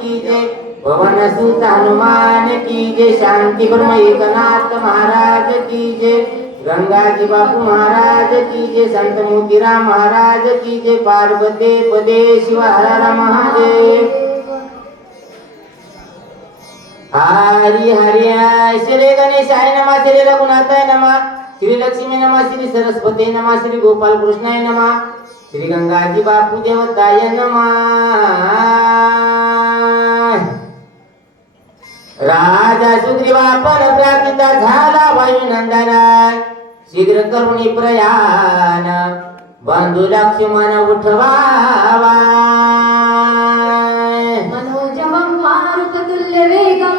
की जय, पवन सुत हनुमान की जय, शांति ब्रह्म एकनाथ महाराज की जय, गंगाजी बापू महाराज की जय, संत मोतीराम महाराज की जय, पार्वती पदे शिव हर हर महादेव। हरी हरी श्री गणेशाय नमः, श्री रघुनाथाय नमः, श्री लक्ष्मी नमः, श्री सरस्वती नमः, श्री गोपाल कृष्णाय नमः, श्री गंगाजी बापू देवताय नमः। राजा सुग्रीवापन प्राप्तिता झाला वायुनंदन, शीघ्र करुणी प्रयाण बंधू लक्ष्मण उठवावा। मनोजवं मारुततुल्य वेगं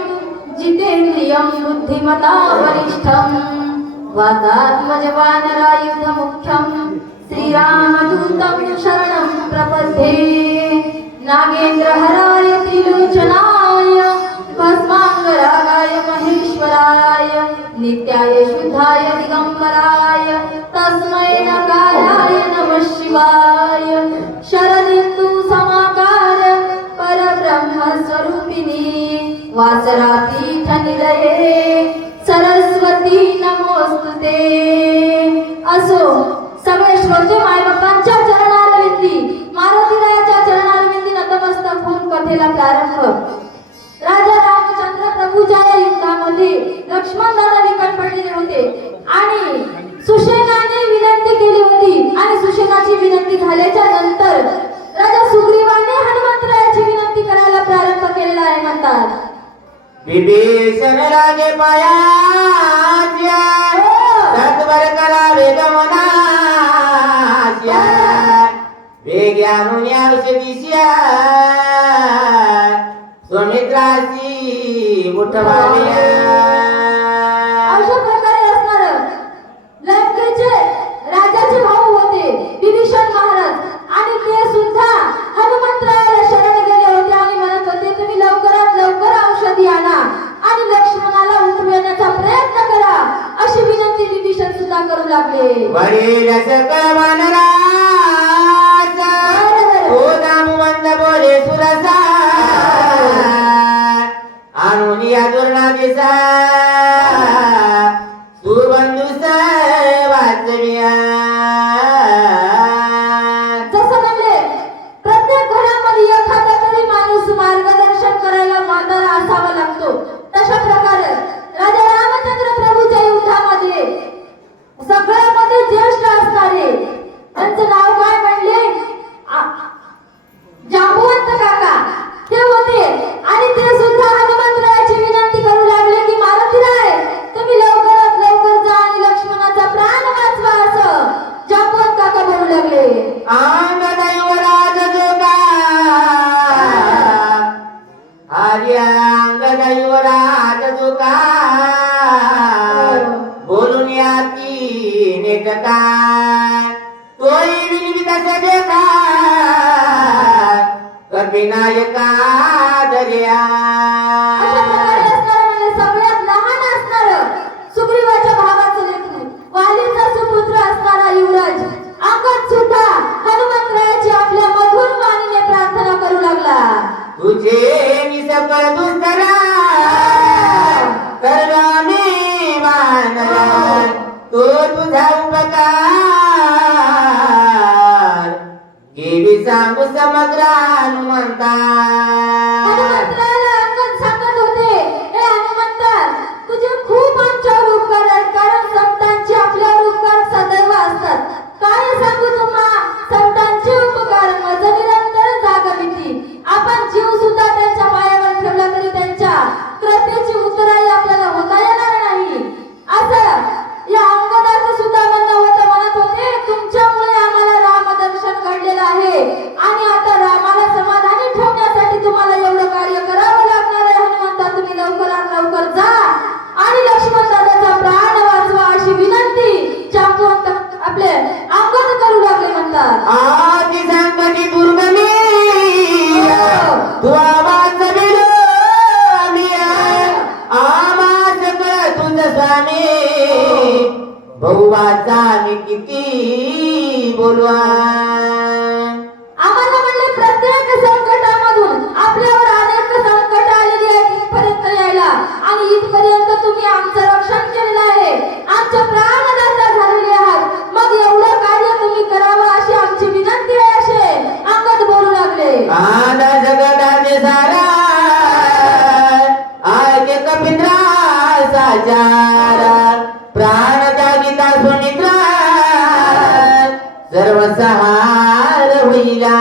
जितेन्द्रियं बुद्धिमता वरिष्ठं वातात्मज वानरायुध मुख्यं श्रीरामदूतं शरणं प्रपद्ये। नागेन्द्रहराय त्रिलोचनाय भस्मांगरागाय महेश्वराय नित्याय शुद्धाय दिगंबराय तस्मै नकाराय नमः शिवाय। शरदिन्दु समाकार परब्रह्म स्वरूपिणी वासरापीठ निलये सरस्वती नमोस्तुते। असो सगळे श्रोते मायबापांच्या चरणारविंदी मारुतीरायाच्या चरणारविंदी नतमस्तक होऊन कथेला प्रारंभ। राजा रामचंद्र प्रभूच्या युद्धामध्ये लक्ष्मण दादा निकट पडलेले होते आणि सुशेनाने विनंती केली होती आणि सुशेनाची विनंती झाल्याच्या नंतर राजा सुग्रीवाने हनुमंतरायाची विनंती करायला प्रारंभ केलेला आहे म्हणतात। विभीषण राजे पायाच्या सत्वर करावे गमनाच्या, वेग आणून औषधीच्या सुमित्राची उठवाव्या। अशा प्रकारे असणार लंकेचे राजाचे भाऊ होते विभीषण महाराज आणि ते सुद्धा हनुमंतरायाला शरण गेले होते आणि म्हणत होते तुम्ही लवकरात लवकर औषधी आणा आणि लक्ष्मणाला उठवण्याचा प्रयत्न करा अशी विनंती विभीषण सुद्धा करू लागले। वडील सकळ वानराचा तो नामवंत बोले सुरसा, आणून या दुर्नादिसा सुबंधूस वाचविया। जसं म्हणले प्रत्येक घरामध्ये एखादा तरी माणूस मार्गदर्शन करायला म्हातारा असावा लागतो, तशा प्रकारे राजा रामचंद्र प्रभूच्या युद्धामध्ये सगळ्यामध्ये ज्येष्ठ असणारे त्यांचं नाव काय म्हणले जांबुवंत काका ते होते आणि ते सुद्धा हनुमंतरायाची विनंती करू लागले की मारुतीराय तुम्ही लवकरात लवकर जा आणि लक्ष्मणाचा प्राण वाचवा असं जांबुवंत काका बोलू लागले। अंगदैवराज जोगा आर्य अंगदैवराज जोगा बोलून याती नेटका तोही विनिविदाचा देखा कपिनायका दर्या। अशा प्रकारे असणारं म्हणजे सगळ्यात लहान असणारं सुग्रीवाच्या भावाचं लेकरू वालीचा सुपुत्र असणारा युवराज अंगद सुद्धा हनुमंतरायाची आपल्या मधुर वाणीने प्रार्थना करू लागला। तुझे मी सकळ दुसरा करला मी वानरा, तो तुझा उपकार केवी सांगू समग्र हनुमंता। हनुमंतरायाला अंगद सांगत होते हे हनुमंता तुझे खूप आमच्यावर उपकार आहेत, कारण संतांचे आपल्यावर उपकार सदैव असतात। काय सांगू तुम्हा संतांचे उपकार मज निरंतर जागविती। आपण जीव सुद्धा त्यांच्या पायावर ठेवला तरी त्यांच्या कृपेची उतराई आपल्याला होता येणार नाही असं या अंगदाचं सुद्धा म्हणणं होतं। म्हणत होते तुमच्यामुळे आम्हाला रामदर्शन घडलेलं आहे आणि आता रामाला समाधानी ठेवण्यासाठी तुम्हाला एवढं कार्य करावं लागणार आहे। हनुमंता तुम्ही लवकरात लवकर जा आणि लक्ष्मण दादाचा प्राण वाचवा अशी विनंती जांबुवंत आपले अंगद करू लागले म्हणतात। आदि संकटी दुर्गमी तू आवाज मिलो मिया आवाज कर तुझ स्वामी बहुवाचा मी किती बोलवा। आम्हाला म्हणले प्रत्येक संकटामधून आपल्यावर अनेक सारा आगे कपिंद्राचा चारा प्राण त्यागिता सुनिद्रा सर्व सहार होईला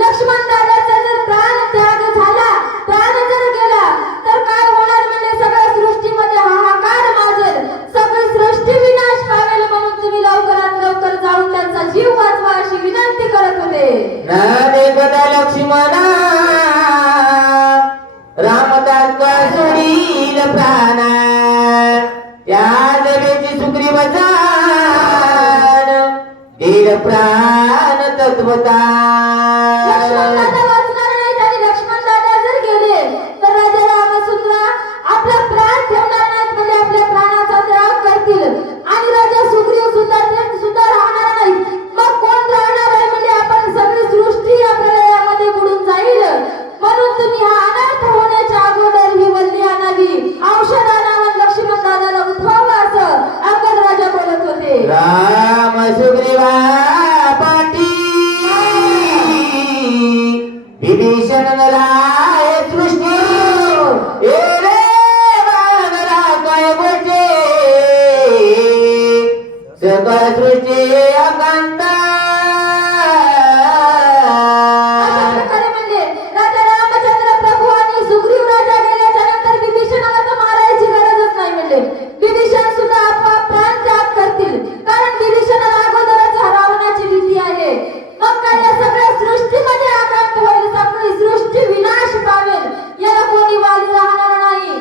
लक्ष्मण दादाचा जर प्राण त्याग झाला, प्राण जर गेला तर काय होणार म्हणजे सगळ्या सृष्टीमध्ये हाहाकार माजेल, सगळी सृष्टी विनाश पावेल. म्हणून तुम्ही लवकरात लवकर जाऊन त्यांचा जीव वाचवा अशी विनंती करत होते. न देखता लक्ष्मणा रामदास का सोडील प्राण त्या जगेची सुग्रीवचा दीड प्राण तत्वता लक्ष्मण दादा वाचणार नाहीत आणि लक्ष्मण दादा जर गेले तर राजा रामचंद्र आपला प्राण ठेवणार नाहीत म्हणजे आपल्या प्राणाचा त्याग करतील आणि राजा सुग्रीव सुद्धा ते सुद्धा राहणार नाहीत. मग कोण राहणार आहे म्हणजे आपण सगळी सृष्टी आपल्याला यामध्ये बुडून जाईल. म्हणून तुम्ही हा अनर्थ होण्याच्या अगोदर ही वल्ली आणावी, औषध आणावं, लक्ष्मण दादाला उठवावं असं अंगद राजा बोलत होते. राम सुग्रीवा पाठी विभीषण राय सृष्टी ए रे वानरा काय गोष्टी सकळ सृष्टी अकांत अशा प्रकारे म्हणजे राजा रामचंद्र प्रभू आणि सुग्रीव राजा गेल्याच्या नंतर विभीषणाला तर मारायची गरजच नाही. म्हणजे विभीषण सुद्धा आपोआप प्राण त्याग करतील कारण विभीषणाला अगोदरच रावणाची भीती आहे. मग काय या सगळ्या सृष्टीमध्ये आकांत होईल, सगळी सृष्टी विनाश पावेल, याला कोणी वाली राहणार नाही.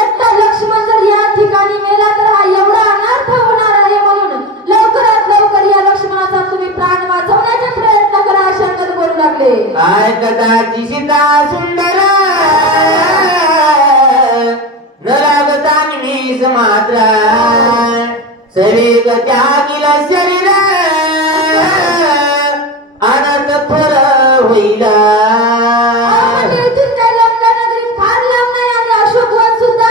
एकटा लक्ष्मण जर या ठिकाणी मेला तर हा एवढा अनर्थ होणार आहे. म्हणून लवकरात लवकर या लक्ष्मणाचा तुम्ही प्राण वाचवण्याचा प्रयत्न करा असे अंगद बोलू लागले. ऐकताची सीता सुंदर न लागता निमिष मात्र सवेग त्यागिल शरीर अनंत थोर होईला. म्हणजे इथून काय लंका नगरी फार लांब नाही आणि अशोकवन सुद्धा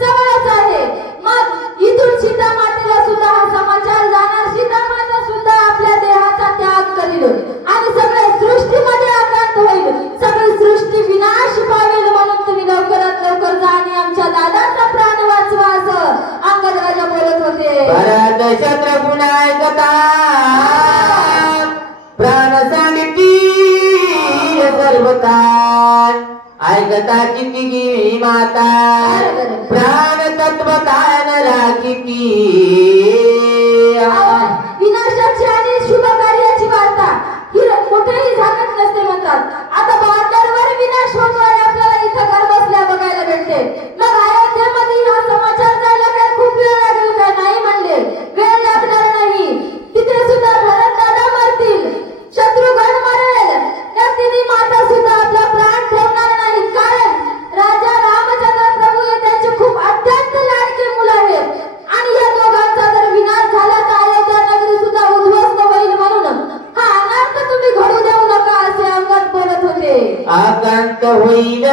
जवळच आहे. मग इथून सीता मातेला सुद्धा हा समाचार जाणार, सीता माता सुद्धा आपल्या देहाचा त्याग करील आणि सगळ्या सृष्टीमध्ये आकांत होईल, सगळी सृष्टी विनाश पावेल. म्हणून तुम्ही लवकरात लवकर जा आणि आमच्या दादाचा प्राण वाचवा असं अंगद राजा बोलत होते. भरत शत्रुघ्न ऐकता प्राण सांगितली सर्वता ऐकता किती माता प्राण तत्वतान राखिती. विनाशाची आणि शुभ कार्याची वार्ता ही कुठेही झाकत नसते म्हणतात. आता बॉर्डरवर विनाश होतोय आपल्याला इथं घर बसल्या बघायला भेटते. मग अयोध्येमध्ये हा समाचार जायला काय खूप वेळ लागेल काय? नाही म्हणले, वेळ लागणार नाही. तिथे सुद्धा भरत दादा मरतील, शत्रुघ्न मरेल, त्या तिन्ही माता सुद्धा आपला प्राण ठेवणार नाही कारण राजा रामचंद्र प्रभू हे त्यांचे खूप अत्यंत लाडके मुलं आहेत आणि या दोघांचा जर विनाश झाला तर अयोध्या नगरी सुद्धा उद्ध्वस्त होईल. म्हणून हा अनर्थ तुम्ही घडू देऊ नका असे अंगद बोलत होते. आकांत होईल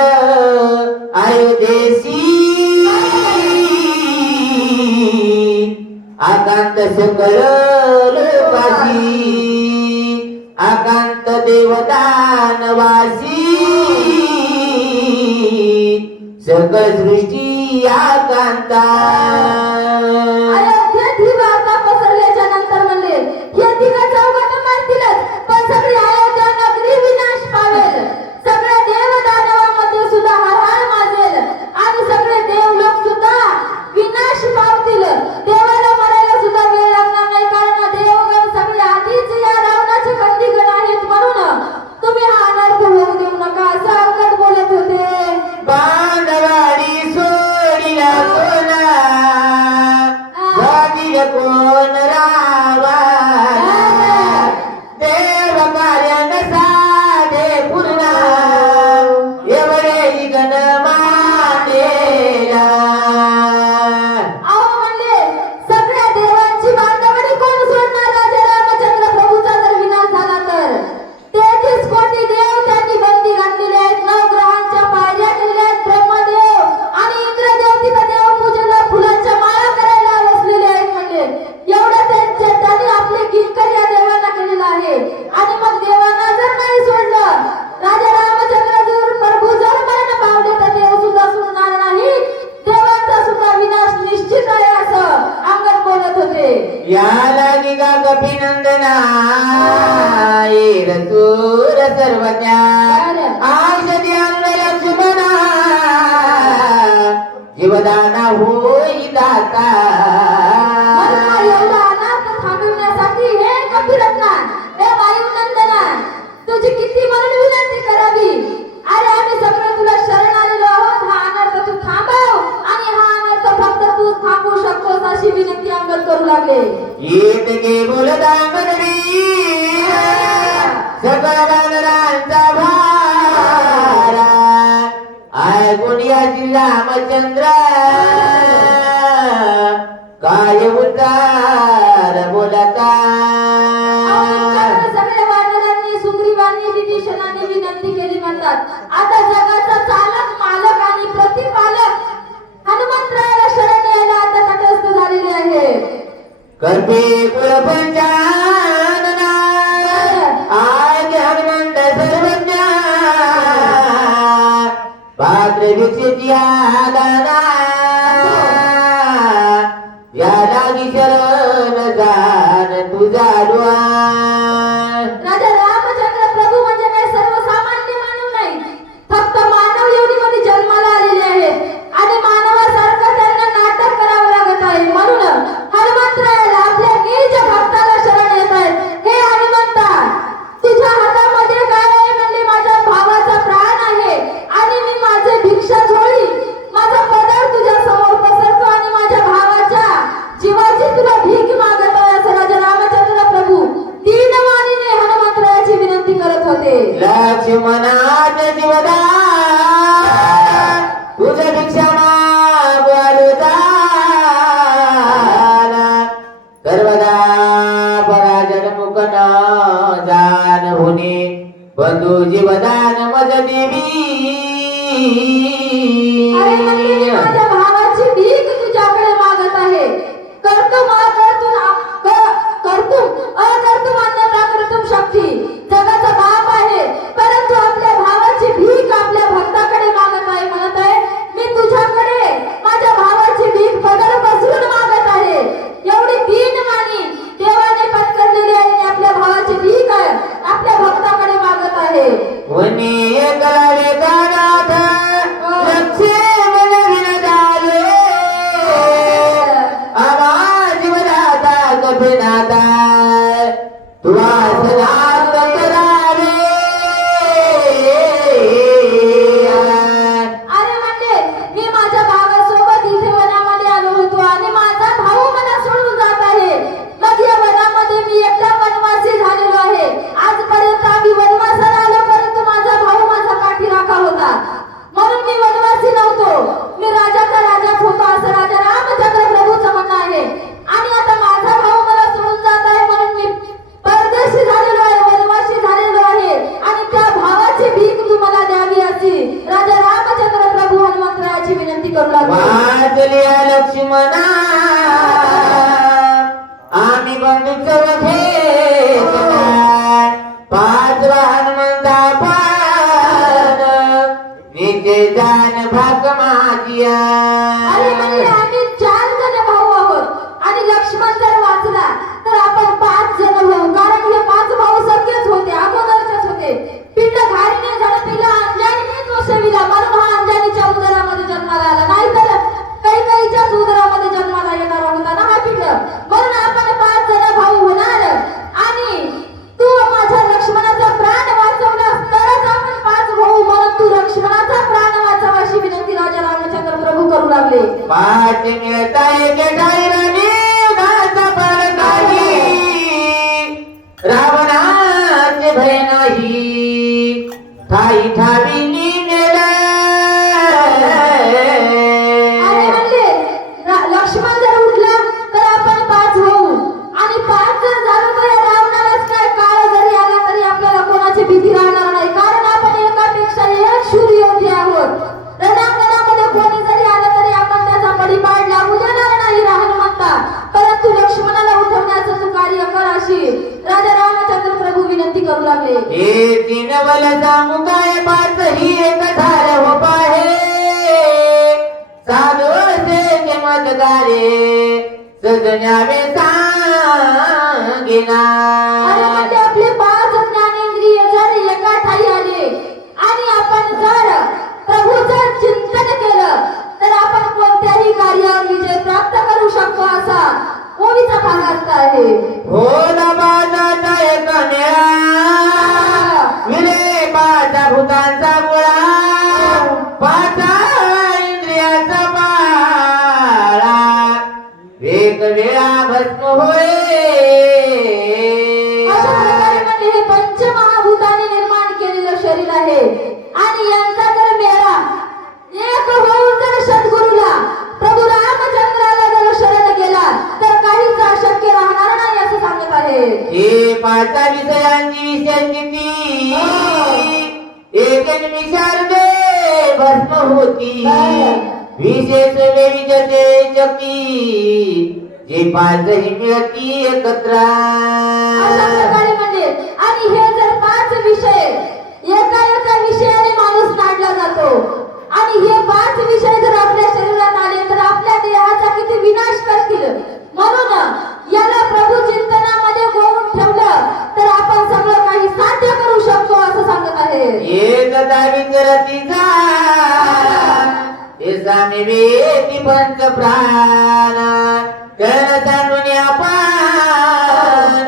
अयोध्येसी आकांत सकळ लोकासी आकांत देवदानवासी सकळ सृष्टी आकांता. अयोध्येत ही वार्ता पसरल्याच्या नंतर म्हणले हे तिघ चौघात मरतीलच पण सगळी अयोध्या नगरी विनाश पावेल, सगळ्या देव दानवांमध्ये सुद्धा हाहाकार माजेल आणि सगळे देवलोक सुद्धा विनाश पावतील. देवाला मरायला सुद्धा वेळ लागणार नाही कारण देवगण सगळे आधीच या रावणाचे बंदीगण आहेत. म्हणून तुम्ही हा अनर्थ होऊ देऊ नका असं अंगद बोलत होते. पांडवाडी सोडीला कोणा सर्वज्ञा औषधी लक्ष्मणा जीवदाना होई दाता एवढा अनाथ थांबविण्यासाठी हे कपिरत्ना, हे वायुनंदना, तुझी किती म्हणून विनंती करावी. अरे आम्ही सगळे तुला शरण आलेलो आहोत. हा अनर्थ तू थांबव आणि हा अनर्थ फक्त तू थांबवू शकतोस अशी विनंती अंगद करू लागले. येत गे बोलता मनवी सकळ वानरांचा भारा ऐकून या रामचंद्र काय उद्धार बोलता. सगळ्या वानरांनी सुग्रीवांनी विभीषणाने विनंती केली म्हणतात. आता जगाचा चालक मालक आणि प्रतिपालक हनुमंतरायाला शरण यायला आता तटस्थ झालेले आहे. कर्पे कुलपंचानना आज हनुमंत सर्वज्ञ पात्र विक्षित दाना या लागी शरण जाण तुझा राजा रामचंद्र प्रभू म्हणजे काही सर्वसामान्य मानव नाही. फक्त मानव योनीमध्ये जन्माला आलेले आहेत आणि मानवासारखं त्यांना नाटक करावं लागत आहे. म्हणून हनुमंतरायाला आपल्या नीच भक्ताला शरण येत आहेत. हे हनुमंता, तुझ्या हातामध्ये काय आहे म्हणजे माझ्या भावाचा प्राण आहे आणि मी माझे भिक्षा झोळी माझा पदर तुझ्या समोर पसरतो आणि माझ्या भावाच्या जीवाची तुला भीक मागत आहे असं राजा रामचंद्र प्रभू दीनवाणीने हनुमंतरायाची विनंती करत होते. लक्ष्मणात जीवदा तुझ्या भिक्षा मागवालुदा सर्वदा पराजन मुकन जान होणे बंधू जीवदान मज देवी. अरे म्हणजे मी माझ्या भावाची भीक तुझ्याकडे मागत आहे. कर्तुम अकर्तुम अकर्तुम अन्यथा कर्तुम शक्ती जगाचा बाप आहे परंतु आपल्या भावाची भीक आपल्या भक्ताकडे मागत आहे. म्हणत आहे मी तुझ्याकडे माझ्या भावाची भीक पदर पसरून मागत आहे. एवढी दीनवाणी देवाने पत्करलेली आहे आणि आपल्या भावाची भीक आहे आपल्या भक्ताकडे मागत आहे. वने करावे दानाथ लक्ष्मण विनदाले आवाज वराता कपिनाथा तुवा सनात करावे. अरे म्हणजे मी माझ्या भावासोबत इथे वनामध्ये आलो होतो आणि माझा भाऊ मला सोडून जात आहे. मग या वनामध्ये मी एकटा वनवासी झालेलो आहे. आजपर्यंत आम्ही वनवासाला आलो परंतु माझा भाऊ माझा पाठीराखा होता म्हणून मी वनवासी नव्हतो. मी राजाचा राजाच होतो असं राजा रामचंद्र प्रभूचं म्हणणं आहे. आणि आता माझा भाऊ मला सोडून जात आहे म्हणून मी परदेशी झालेलो आहे, वनवासी झालेलो आहे आणि त्या भावाची भीक तू मला द्यावी अशी राजा रामचंद्र प्रभू हनुमंतरायाची विनंती करू लागले. वाजल्या लक्ष्मणा आम्ही बंधूच वघे पाचवा हनुमंता पान निजे जान भाग माझिया. अरे म्हणजे आम्ही 4 जण भाऊ आहोत आणि लक्ष्मण जर वाचला तर आपण 5 जण भाऊ. कारण हे 5 भाऊ सगळेच होते, अगोदरचेच होते. पिंड घाईने झडपिला अंजनीनेच वसविला म्हणून हा अंजनीच्या उदरामध्ये जन्माला आला. नाहीतर कैकेयीच्याच उदरामध्ये जन्माला येणारा होता ना हा पिंड. म्हणून आपण 5 जण भाऊ होणार आणि तू माझ्या लक्ष्मणाचा प्राण वाचवलास तरच आपण 5 भाऊ. म्हणून तू लक्ष्मणाचा प्राण वाचव अशी विनंती राजा रामचंद्र प्रभू करू लागले. पाच मिळताय के ठाईरानी उदासा पडताही रावणाचे भय नाही ठाई ठावी नेला. अरे म्हणले लक्ष्मण जर उठला तर आपण 5 होऊ आणि 5 जर झालो तर या रावणालाच काय काळ जरी आला तरी आपल्याला कोणाची भीती राहणार नाही. कारण आपण एकापेक्षा एक शूर योद्धे आहोत. रणांगणामध्ये कोणी जरी आलं तरी आपण त्याचा पडीपाड लागू देणार नाही हनुमंता. परंतु लक्ष्मणाला उठवण्याचं तू कार्य कर अशी राजा रामचंद्र प्रभू विनंती करू लागले. हे तीन वल सांगू काय पाच ही एक धार हो पाहे साधो से मतदारे सजण्यावे सांगिना. अरे म्हणजे आपले 5 ज्ञानेंद्रिय जर एका ठाई आले भूतांचा गोळा पाच इंद्रियाचा बाळा एक वेळा भस्म होय अशा प्रकारे म्हणजे हे पंचमहाभूताने निर्माण केलेलं शरीर आहे आणि यांचा जर मेळा एक होऊन जर सद्गुरूला प्रभू रामचंद्राला जर शरण गेला तर काहीच अशक्य राहणार नाही असं सांगत आहे. हे पाचा विषयांची विषयांची एक निमिषार्धे भस्म होती विशेष विजते चकी जे पाचही मिळती एकत्र. अशा प्रकारे म्हणजे आणि हे जर पाच विषय एका एका विषयाने माणूस नाडला जातो आणि हे पाच विषय जर आपल्या शरीरात आले तर आपल्या देहाचा किती विनाश करतील. म्हणून याला प्रभू चिंतनामध्ये गोवून ठेवलं तर आपण सगळं काही साध्य करू शकतो असं सांगत आहे. एक दावी करतीचा हे सामी वेदी पंच प्राण कर्ण जाणून आपण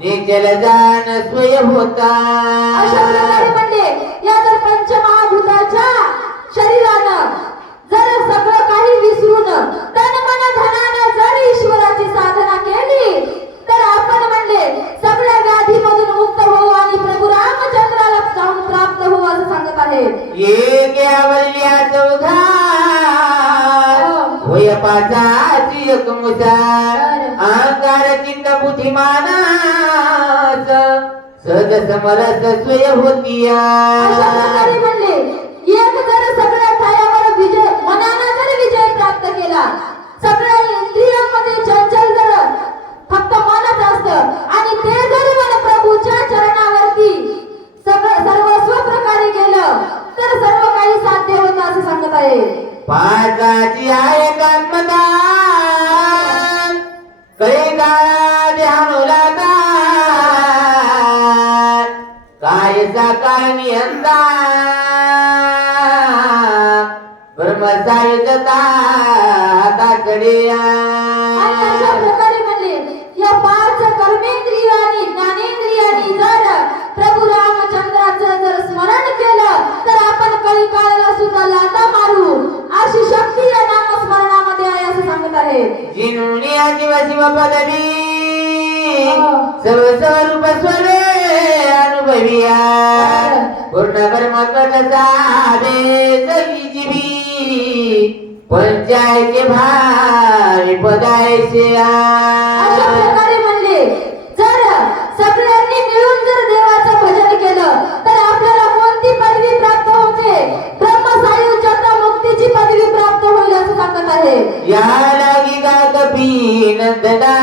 निचल जाण स्वय होता. अशा प्रकारे म्हणजे या जर पंचमहाभूताच्या शरीरानं जर सगळं काही विसरून तन मन धनानं जर ईश्वराची साधना केली तर आपण म्हणजे सगळ्या व्याधीमधून मुक्त होऊ आणि प्रभू रामचंद्राला जाऊन प्राप्त होऊ असं सांगत आहे. एक यावल्या चौघा होय पाचाची एक मुसा अहंकार चित्त बुद्धिमान सहज समरस स्वय होतीया. अशा प्रकारे म्हणले एक जर सगळ्या ठायावर विजय मनानं जर विजय प्राप्त केला सगळ्या इंद्रियांमध्ये चंचल जर फक्त मनच असतं आणि ते जर मन प्रभूच्या चरणावरती सर्वस्व प्रकारे गेलं तर सर्व काही साध्य होतं असं सांगत आहे. पाचाची आहे कात्मता कैदा ध्यानुला कायचा काय नियंता ब्रह्मचार्यता हाताकडे. आणि अशा प्रकारे म्हणले या पाच कर्मेंद्रियांनी ज्ञानेंद्रियांनी जर प्रभू रामचंद्राचं जर स्मरण केलं तर आपण कळी काळाला सुद्धा लाथा मारू अशी शक्ती या नामस्मरणामध्ये आहे असं सांगत आहे. जिनुनी जीव शिव पदवी सर्व स्वरूप स्वरे अनुभविया पूर्ण कर्म कटचा जगी जीवी पंचायते भावी पदायचे. अशा प्रकारे म्हणले जर सगळ्यांनी मिळून जर देवाचं भजन केलं तर आपल्याला कोणती पदवी प्राप्त होते ब्रह्मसायुज्यता मुक्तीची पदवी प्राप्त होईल असं सांगत आहे. या लागी गा कपी नंदना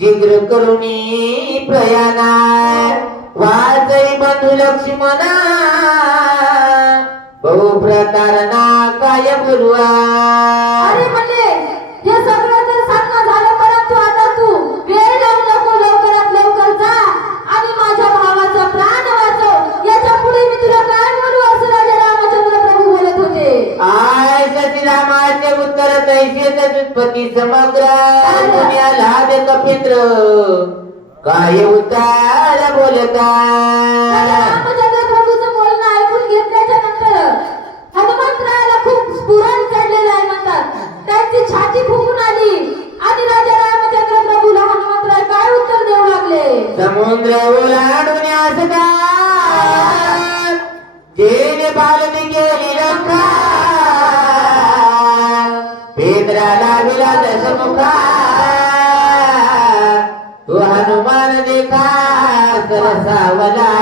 शीघ्र करुणी प्रयाणा वाचई बंधू लक्ष्मणा बहु प्रकारना काय बोलवा. अरे म्हणले हे सगळं तर सांगणं झालं परंतु आता तू वेळ लावू नको लवकरात लवकर जा आणि माझ्या भावाचा प्राण वाचव याच्या पुढे मी तुला काय बोलू असं राजा रामचंद्र प्रभू बोलत होते. आय सतीरामाचे उत्तर तैसेच उत्पत्ती समग्र दुनियाला दे कपिंद्र काय उत्तर बोलता. रामचंद्र प्रभूचं बोलणं ऐकून घेतल्याच्या नंतर हनुमंतरायाला खूप स्फुरण चढलेलं आहे म्हणतात. त्यांची छाती फुगून आली आणि राजा रामचंद्र प्रभूला हनुमंतराय काय उत्तर देऊ लागले. समुद्र ओलांडून असता जेने बालदी केली लंका पेंद्राला विला दशमुखा तो हनुमान देखा सरसावला.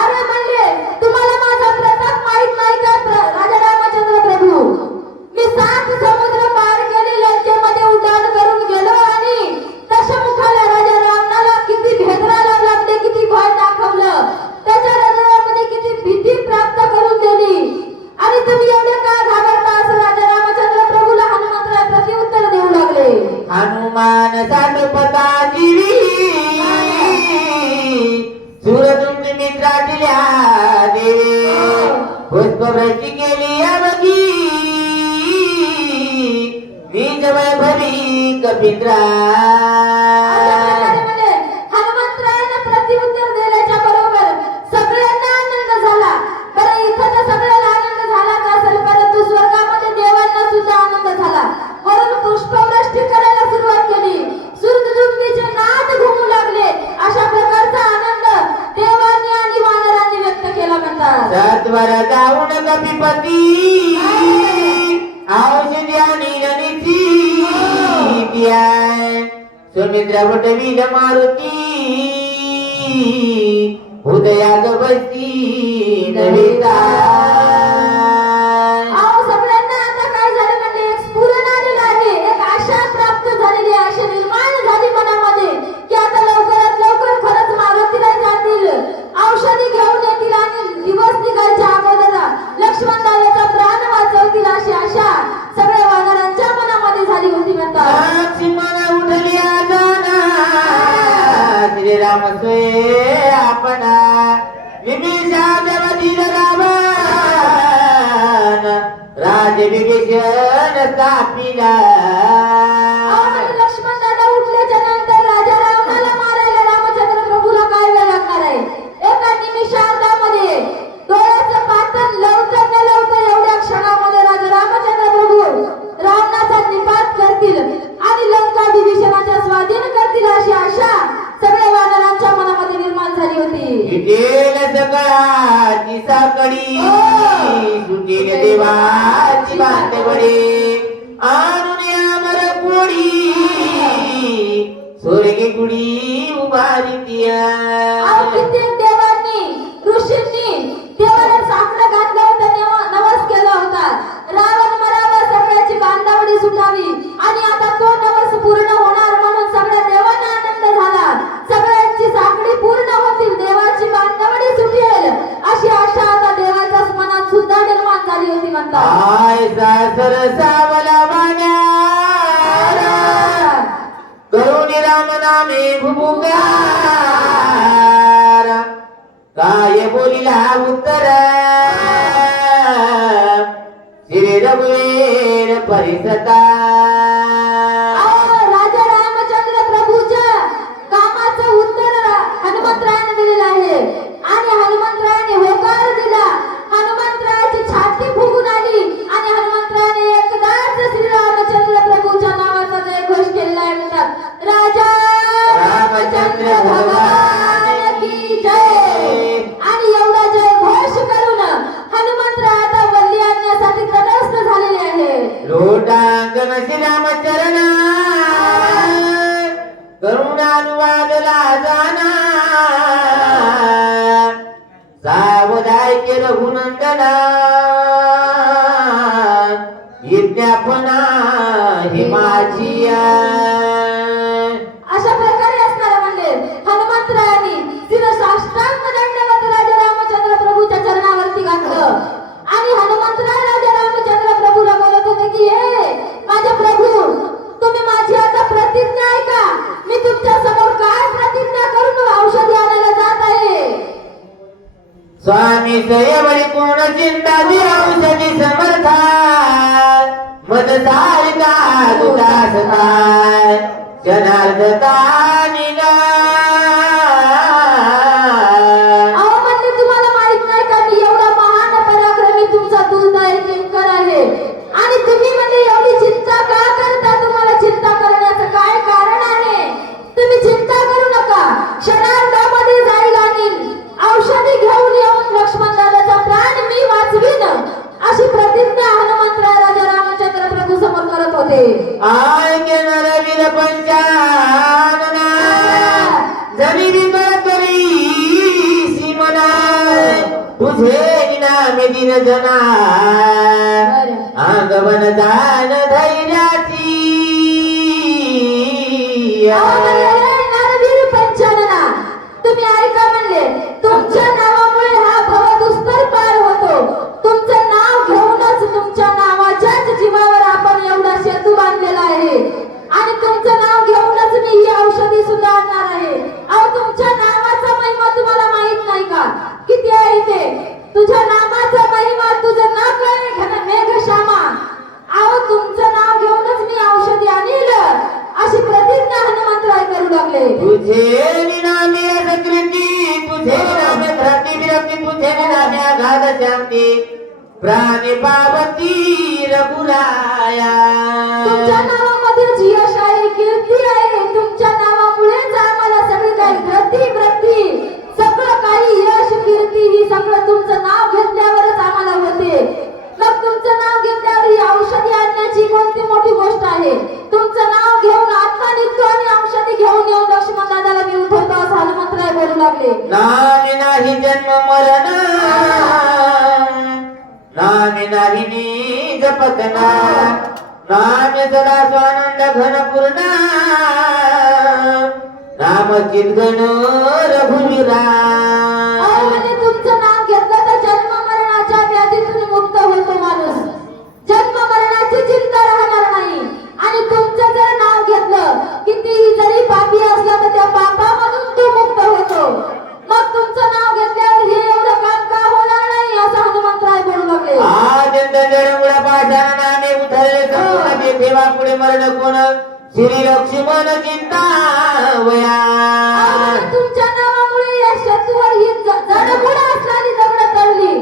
अरे म्हणले तुम्हाला माझा प्रताप माहित नाही का राजा रामचंद्र प्रभू. मी 7 समुद्र पार केले लंकेमध्ये उड्डाण करून गेलो आणि दशमुखाला राजा रावणाला किती भेदराला लागले किती भय दाखवलं त्याच्या हृदयामध्ये किती भीती प्राप्त करून दिली आणि तुम्ही एवढे का घाबरता असं राजा रामचंद्र प्रभूला हनुमंतराय प्रत्युत्तर देऊ लागले. हनुमान सातपता जीवी सुरतुंड मित्राटिल्या देवे पुष्पवृष्टी केली अवघी बीज वैभवी कपिंद्रा. अशा प्रकारे म्हणजे हनुमंतरायाने प्रत्युत्तर दिल्याच्या तत्वर जाऊन कपिपती औषधी आणि गणिती सुमित्रा वटवील मारुती उदयाग बसती नविता अहो सगळ्यांना आता काय झालं म्हणजे एक स्फुरण आलेलं आहे, एक आशा प्राप्त झालेली आहे, आशा निर्माण झाली मनामध्ये की आता लवकरात लवकर खरंच मारुतीला जातील, औषधी घेऊन येतील आणि दिवस निघायच्या अगोदर लक्ष्मण दादाचा प्राण वाचवतील अशी आशा सगळ्या वानरांच्या मनामध्ये झाली होती म्हणतात. लक्ष्मण उठली आजाना श्रीराम सोये आपणा विभीषणावधील रावण राज विभीषण स्थापिला. आणि लक्ष्मण दादा उठल्याच्या नंतर राजा रावणाला मारायला रामचंद्र प्रभूला काय वेळ लागणार आहे? एका निमिषार्धामध्ये डोळ्याचं पातन लवकर न लवकर एवढ्या क्षणामध्ये राजा रामचंद्र प्रभू रावणाचा निपात करतील आणि लंका विभीषणाच्या स्वाधीन करतील अशी आशा सगळ्या वानरांच्या मनामध्ये निर्माण झाली होती. विटेल सकाळची साकडी सुटेल देवाची बांधवडे आणून अमर कोडी स्वर्गी गुडी उभारी अहो, कित्येक देवांनी ऋषींनी देवाला साकडं घातलं होतं, नवस केला होता, रावण मरावा सगळ्याची बांधावडी सुटावी आणि आता तो नवस पूर्ण होणार म्हणून सगळ्या देवांना आनंद झाला, सगळ्यांची साकडी पूर्ण होतील, देवाची बांधावडी सुटेल अशी आशा आता देवाच्या मनात सुद्धा निर्माण झाली होती म्हणतात. आय सरसावला बाण्या करुणी राम नामे भुभुकार काय बोलिला उत्तर श्री रघुवीर परिसता. राजा रामचंद्र प्रभूच्या कामाचं उत्तर हनुमंतरायाने दिलेलं आहे आणि हनुमंतरायाने होकार दिला. हनुमंतरायाची छाती फुगून आली आणि हनुमंतरायाने एकदाच श्री रामचंद्र प्रभूच्या नावाचा जयघोष केलेला आहे म्हणतात. राजा रामचंद्र भगवान की जय. आणि एवढा जयघोष करून हनुमंतराय आता वल्ली आणण्यासाठी तटस्थ झालेले आहे. लोटांगण श्रीरामचरण करुणानुवादला जाना सावधायके रघुनंदना विज्ञापना हिमाचिया. अशा प्रकारे असणार म्हणजे हनुमंतरायांनी तिला साष्टांग दंडवत राजा रामचंद्र प्रभूच्या चरणावरती घातलं आणि हनुमंतराय राजा रामचंद्र प्रभूला बोलत होते की हे माझे प्रभू, तुम्ही माझी आता प्रतिज्ञा ऐका, मी तुमच्या समोर काय प्रतिज्ञा करून औषधी आणायला जात आहे. स्वामी सयवळी कोण चिंता दे औषधी समर्था मद सारिका दुदास काय जनार्दता निगा. अहो म्हणजे तुम्हाला माहित नाही का मी एवढा महान पराक्रमी तुमचा दुर्दैव किंकर आहे आणि तुम्ही म्हणजे एवढी चिंता का करता? तुम्हाला चिंता करण्याचं काय कारण आहे? तुम्ही चिंता करू नका, क्षणार्धामध्ये जाईल आणि औषधी घेऊन येऊन लक्ष्मण दादाचा प्राण मी वाचवीन अशी प्रतिज्ञा हनुमंतराय राजा रामचंद्र प्रभू समोर करत होते. आय केनर वीर पंचानना जमिनी करी सीमना तुझे नामे दिन जना अंगवन दान धैर्याची. नरवीर पंचानना, तुम्ही ऐका म्हणले, तुमच्या नावामुळे हा भवदुस्तर पार होतो. तुमचं नाव घेऊनच तुमच्या नावाच्याच जीवावर आपण एवढा सेतू बांधलेला आहे आणि तुमचं नाव घेऊनच मी ही औषधी सुद्धा आणणार आहे. अहो तुमच्या नावाचा महिमा तुम्हाला माहित नाही का किती आहे ते? तुझ्या नामाचा महिमा तुझं ना कळे घन मेघ श्यामा. अहो तुमचं नाव घेऊनच मी औषधी आणील अशी प्रतिज्ञा हनुमंतराय करू लागले. तुझे नामे सकृती तुझे नामे धरती विरक्ती तुझे नामे आघात शांती प्राणी पावती रघुराया. तुमच्या नावामध्ये यश आहे, कीर्ती आहे. तुमच्या नावामुळेच आम्हाला सगळी काही गती वृत्ती सगळं काही यश कीर्ती ही सगळं तुमचं नाव घेत नामे नाही जन्म मरण नामे नाही निज पतना नामे सदा स्वानंद घन पूर्ण नाम चिद्गण रघुवीरा अहो, म्हणजे तुमचं नाव घेतलं तर जन्म मरणाच्या व्याधीतून मुक्त होतो माणूस. जन्म मरणाची चिंता राहणार नाही. आणि तुमचं जर नाव घेतलं, कितीही जरी पापी असला तर त्या पापामधून तो मुक्त होतो. मग तुमचं नाव घेतल्यावर हे एवढं काम का होणार नाही असं हनुमंतराय बोलू लागले. आद्यंत जडमुळा पाषाण नामे उधळले संपूर्णाचे देवा पुढे मरण कोण श्री लक्ष्मण चिंता वया आणि तुमच्या नावामुळे या शत्रूवर ही जडमुड असणारी दगड तळली.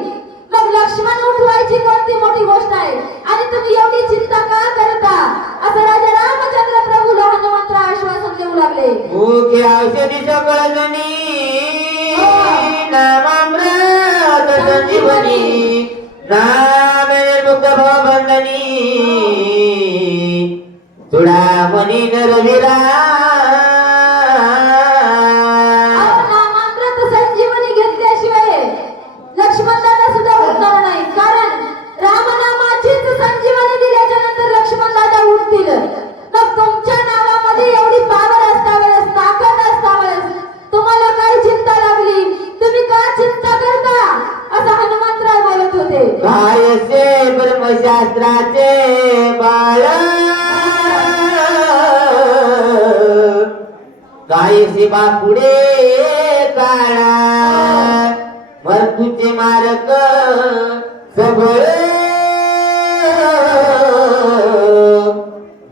मग लक्ष्मण उठवायची कोणती मोठी गोष्ट आहे आणि तुम्ही एवढी चिंता का करता असं राजा रामचंद्र प्रभूला हनुमंतराय आश्वासन देऊ लागले. मुखे औषधी सकळ जनी नामामृत संजीवनी नामे मुक्त भवबंधनी चुडामणी नरवीरा नामामृत संजीवनी घेतल्याशिवाय लक्ष्मण दादा सुद्धा उठणार नाही. कारण रामनामाचीच संजीवनी दिल्याच्या नंतर लक्ष्मण दादा उठतील. मग तुमच्या नावामध्ये एवढी पावर असता वेळेस, ताकद असता वेळेस तुम्हाला काय चिंता लागली? तुम्ही का चिंता करता असं हनुमंतराय बोलत होते. कायसे ब्रह्मशास्त्राचे बाळ कायसे बापुडे काळा मृत्यूचे मारक सबळ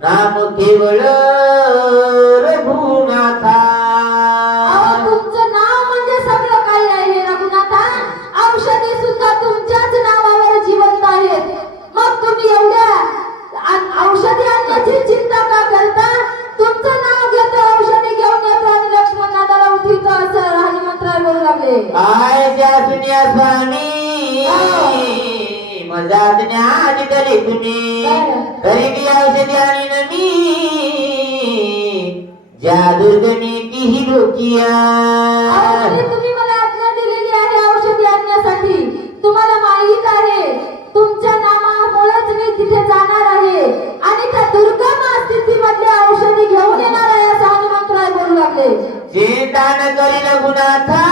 नाम केवळ रघुनाथा अहो, तुमचं नाव म्हणजे सगळं काही आहे हे रघुनाथा. औषधी सुद्धा तुमच्याच नावावर जिवंत आहेत. मग तुम्ही एवढ्या औषधी आणण्याची चिंता का करता? तुमचं नाव घेतो, औषधी घेऊन येतो आणि लक्ष्मण दादाला उठवतो असं हनुमंतराय बोलू लागले. काय त्या सुनिया स्वामी मजा ज्ञान दिले तुम्ही तरी ती औषधी आणि नमी ज्या दुर्गणी तीही लोकिया अहो, म्हणजे तुम्ही मला आज्ञा दिलेली आहे औषधी आणण्यासाठी. तुम्हाला माहित आहे तुमच्या नामामुळेच मी तिथे जाणार आहे आणि त्या दुर्गम स्थितीमधल्या औषधी घेऊन येणार आहे असं हनुमंतराय बोलू लागले. चिंता न करी रघुनाथा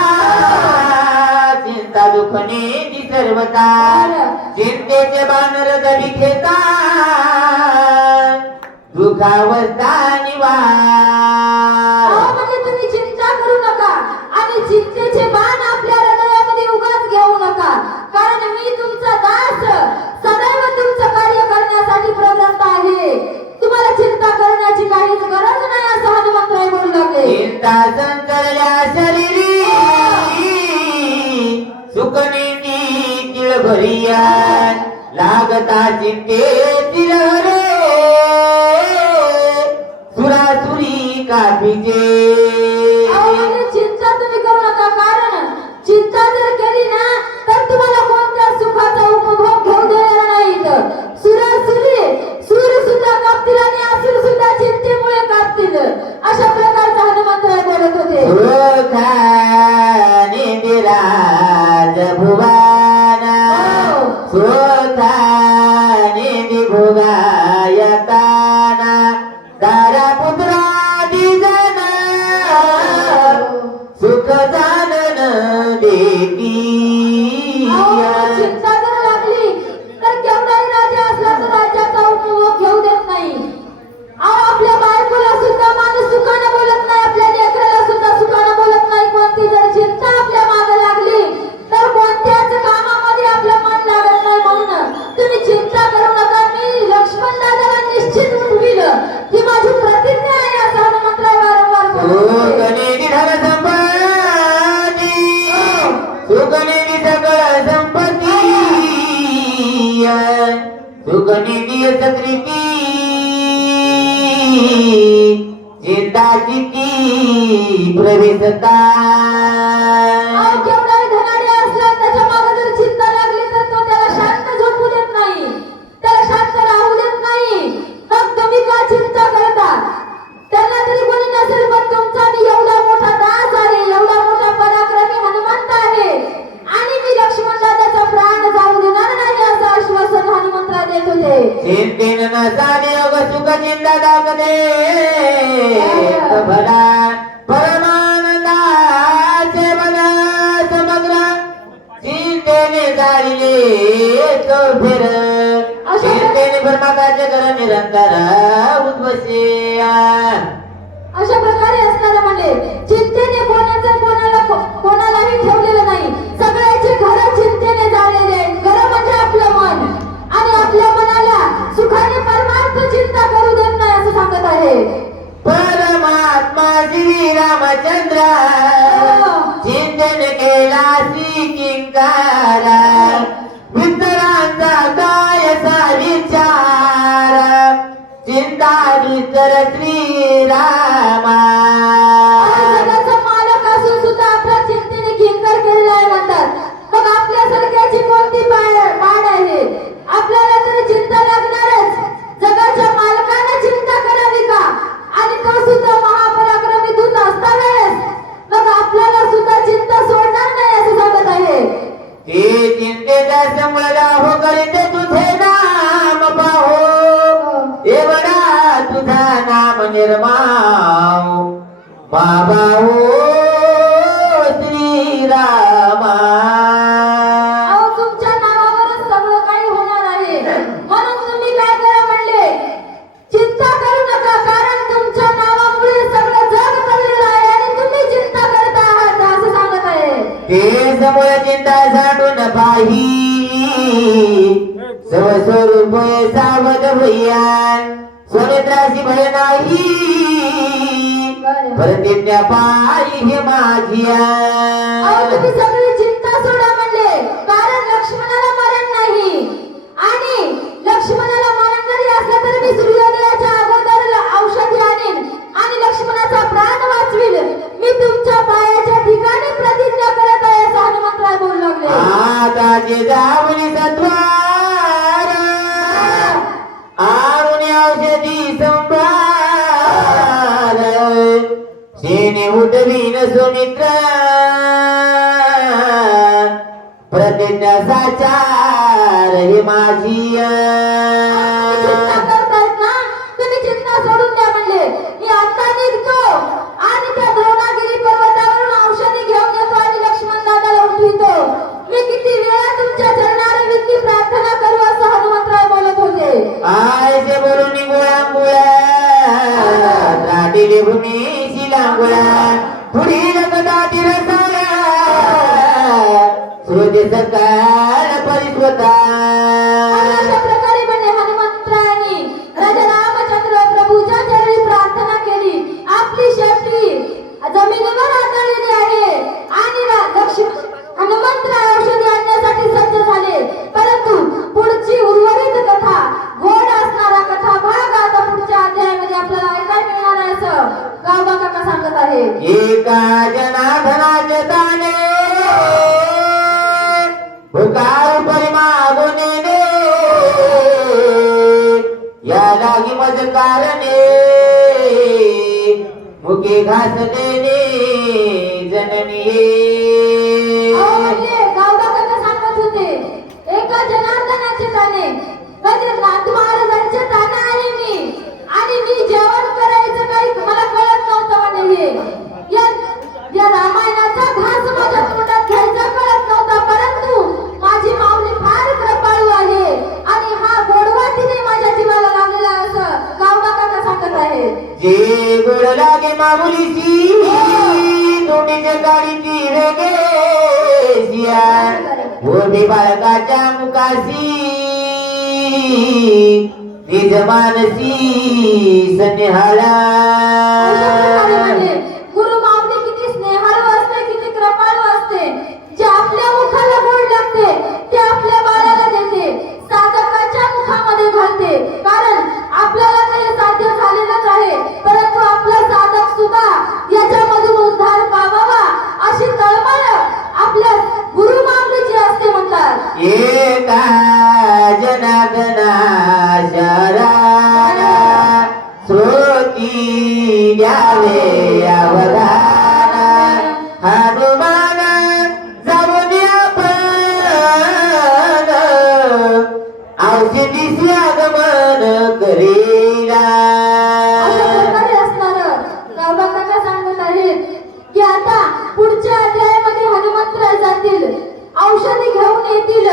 चिंता दुखणे ती सर्वता चिंतेचे बानर दरी घेता दुखावस्था निवार अहो, म्हणजे तुम्ही चिंता करू नका आणि चिंतेचे बाण आपल्या हृदयामध्ये उगाच घेऊ नका. कारण मी तुमचा दास सदैव तुमचं कार्य करण्यासाठी प्रवृत्त आहे. तुम्हाला चिंता करण्याची काहीच गरज नाही असं हनुमंतराय बोलू लागले. चिंता संचरल्या शरीरी सुखनेती तिळ भरिया लागता चिंते तिळहरे सुरासुरी कापीचे अहो, म्हणजे चिंता तुम्ही करू नका. कारण चिंता जर केली ना तर तुम्हाला कोणत्या सुखाचा उपभोग घेऊ देणार नाहीत. सूर सुद्धा कापतील आणि असुर सुद्धा चिंतेमुळे कापतील. अशा प्रकारचा हनुमंतराय बोलत होते. सुखाने विराज भुवाना सुखाने विभुगायताना तारा पुत्रादी जन सुख जानन देती अहो, चिंता जर लागली तर केवढाही राजा असला तर राज्याचा उपभोग घेऊ देत नाही. अहो, आपल्या बायकोला सुद्धा माणूस सुखानं बोलत नाही, आपल्या लेकराला सुद्धा सुखानं बोलत नाही. कोणती जर चिंता आपल्या मागे लागली तर कोणत्याच कामामध्ये आपलं मन लागत नाही. म्हणून तुम्ही चिंता करू नका. मी लक्ष्मण दादाला निश्चित उठविल ही माझी प्रतिज्ञा आहे असं हनुमंतराय वारंवार बोलत होते. सुखने निधन संपत्ती सुखने सकळ संपत्ती सुखने दिय सक्रिती चिंताची ती प्रवेशता अहो, केवढाही धनाढ्य असला त्याच्या मागे जर चिंता लागली तर तो त्याला शांत झोपू देत नाही, त्याला शांत राहू देत नाही. मग तुम्ही का चिंता करता? त्याला तरी कोणी नसेल पण तुमचा मी एवढा मोठा दास आहे, एवढा मोठा पराक्रमी जाळीले चौफेर चिंतेने ब्रह्माकाचे घर निरंतर उद्वसे अशा प्रकारे असणारे म्हणजे चिंतेने कोणालाही ठेवलेलं नाही. सगळ्याची घरं चिंतेने जाळलेले आहेत. घर म्हणजे आपलं मन आणि आपल्या मनाला सुखाने परमार्थ चिंता करू देत नाही असं सांगत आहे. परमात्मा श्री रामचंद्र चिंतन केला श्री किंकार विठ्ठलांचा कायचा विचार चिंता विठ्ठल श्री रामा. जगाचा मालक असून सुद्धा आपल्या चिंतेने किंकर केलेला आहे म्हणतात. मग आपल्यासारख्याची कोणती पाड आहे? आपल्याला तरी चिंता लागणारच. जगाच्या मालकाने चिंता करावी का? आणि तो सुद्धा महापराक्रमी दूत असता वेळेस मग आपल्याला सुद्धा चिंता सोडणार नाही असं सांगत आहे. ते चिंतेचा समळा हो करीत तुझे नाम पाहो एवढा तुझा नाम निर्माव बाबा हो श्री रामा. अहो, तुमच्या नावावरच सगळं काही होणार आहे. म्हणून तुम्ही काय करा म्हणले, चिंता करू नका, कारण तुमच्या नावामुळे सगळं जग चाललेलं आहे आणि तुम्ही चिंता करत आहात असं सांगत आहे. ते समोर चिंता साठून पाही सर्व स्वरूप सावध भैया स्वमित्राशी भय नाही प्रतिज्ञा पायी हे माझिया. अहो, तुम्ही सगळी चिंता सोडा म्हणले, कारण लक्ष्मणाला मरण नाही आणि लक्ष्मणाला मरण जरी असलं तरी मी सूर्योदयाच्या अगोदर औषधी आणीन आणि लक्ष्मणाचा प्राण वाचवील. मी तुमच्या पायाच्या ठिकाणी प्रतिज्ञा करत आहे असं हनुमंतराय बोलू लागले. आता जे जावणी सत्वार आरुणी औषधी संभार सेने उठवीन सुमित्र प्रतिज्ञा साचार हे माझी. चिंता करतायत ना, तुम्ही चिंता सोडून द्या म्हणले. मी आता निघतो आणि त्या द्रोणागिरी पर्वतावरून औषधी घेऊन येतो आणि लक्ष्मण दादाला उठवितो. मी किती वेळा तुमच्या चरणारविंदी प्रार्थना करू असं हनुमंतराय बोलत होते. आयचे बोलून गोळ्या गोळ्या दाटीले भूमी शिलांगोळ्या पुढील कदाटी रसाळ्या श्रोते सकाळ परिस्वता. आणि अशा प्रकारे म्हणजे हनुमंतरायांनी राजा रामचंद्र प्रभूच्या चरणी प्रार्थना केली. आपली शेपटी जमिनीवर आदळलेली आहे आणि हनुमंतराय औषधी आणण्यासाठी सज्ज झाले. परंतु पुढची उर्वरित कथा, गोड असणारा कथा भाग आता पुढच्या अध्यायामध्ये आपल्याला ऐकायला मिळणार आहे असं गावबा काका सांगत आहे. एका जनार्दनाचे दाने भुकाळ परिमागून या लागी मज कारणे मुके घास देणे जननी. अहो, म्हणले गावबा काका सांगत होते, एका जनार्दनाचे ताने म्हणजे नाथ महाराजांचे ताने आहे मी आणि मी जेवण करायचं काही मला कळत नव्हतं म्हणजे या रामायणाचा घास माझ्या तोंडात घ्यायचा कळत नव्हता. परंतु माझी माऊली फार कृपाळू आहे आणि हा गोडवा तिने माझ्या जीवाला लागलेला असं गावबा काका सांगत आहे. जे गोड लागे मामुलीची तोंडीच्या गाडीची वेगे गोडी बाळकाच्या मुखाशी निज मानसी सन्निहाला. गुरु माऊली किती स्नेहाळू असते, किती कृपाळू असते. जे आपल्या मुखाला गोड लागते ते आपल्या बाळाला देते, साधकाच्या मुखामध्ये घालते. कारण आपल्याला काही साध्य झालेलंच आहे, परंतु आपला साधक सुद्धा याच्यामधून उद्धार पावावा अशी तळमळ आपल्या गुरु माऊलीची असते म्हणतात. एका जनार्दना शरणा श्रोती द्यावे अवधान हनुमान जाऊन आपण औषधीशी आगमन करीला. अशा प्रकारे असणारं गावबा काका सांगत आहेत की आता पुढच्या अध्यायामध्ये हनुमंतराय जातील, औषधी घेऊन येतील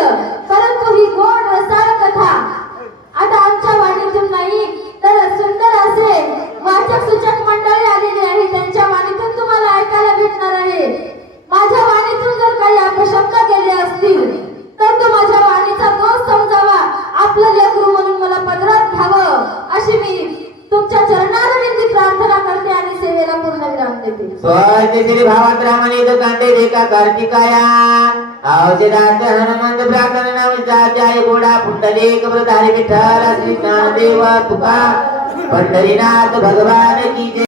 श्री भावात रामाने कांडे रेखा कार्तिकाया औषधात हनुमंत प्रार्थना नाम जात्याय घोडा पुंडलिक प्रधारी विठ्ठल श्री ज्ञानदेव तुका पंढरीनाथ भगवान की जय।